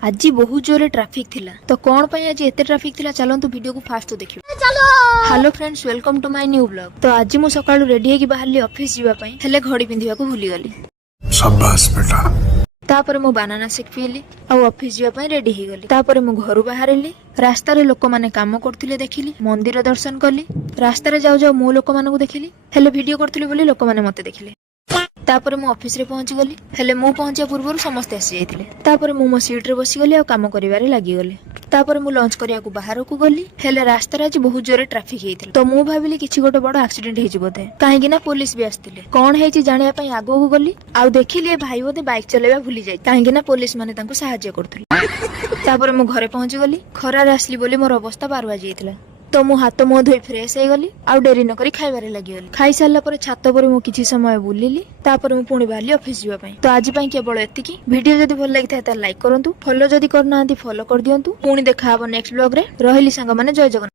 आज बहुत जोरे ट्रैफिक थिला तो कौन पे आज एते ट्रैफिक थिला चलंतु वीडियो को फास्ट देखियो। Hello friends, welcome to my new blog. तो आज मु सकाळु रेडी हेकी बाहरली ऑफिस जीवा पई, हेले घड़ी पिंधिबा को भूली गली। शाबाश बेटा। तापर मु बनाना शेक पीली और ऑफिस जीवा पई रेडी हे गली। तापर मु घरु बाहरली, रास्ता रे लोक माने काम करथिले देखिली, मंदिर दर्शन कली। रास्ता रे जाऊ जाऊ मु लोक माने को देखिली, हेले वीडियो करथिले बोली लोक माने मते देखिले। तापर मु ऑफिस रे पहुंची गली, हेले मु पहुंचिया पूर्व समस्ते आसी जाइथिले। तापर मु मो सीट रे बसी गली और काम करिवारे लागि गली। तापर मु लंच करिया को बाहर को गली, हेले रास्ता रे आज बहुत जोरे ट्रैफिक हेइथिले। तो मु भाबिली किछि गोटे बड़ एक्सीडेंट हेइ जिवोते, काहेकि ना पुलिस भी आस्तिले। कोन हेइछि जानिया पई आगो को गली आ देखिली ए भाई बोते बाइक चलेबा भूली जाय, काहेकि ना पुलिस माने तांको सहायता करथुले। तापर मु घरे पहुंची गली, खरा रे आसली बोली मोर अवस्था बारवा जाइथिला। तो मु हाथ मुह धोई फ्रेश हो गली आउ डेरी न करी खाइबारे लागि गली। खाई सारला परे छात पर मु किछि समय बुलिली, तापर मु पुणी बाहरली ऑफिस जीवा पई। तो आज पई केवल एतिकी। वीडियो जदी भल लागिथा त लाइक करंतु, फॉलो जदी करनांती फॉलो कर दियंतु। पुणी देखा हबो नेक्स्ट ब्लॉग रे। रहिली संग माने जय जगन्नाथ।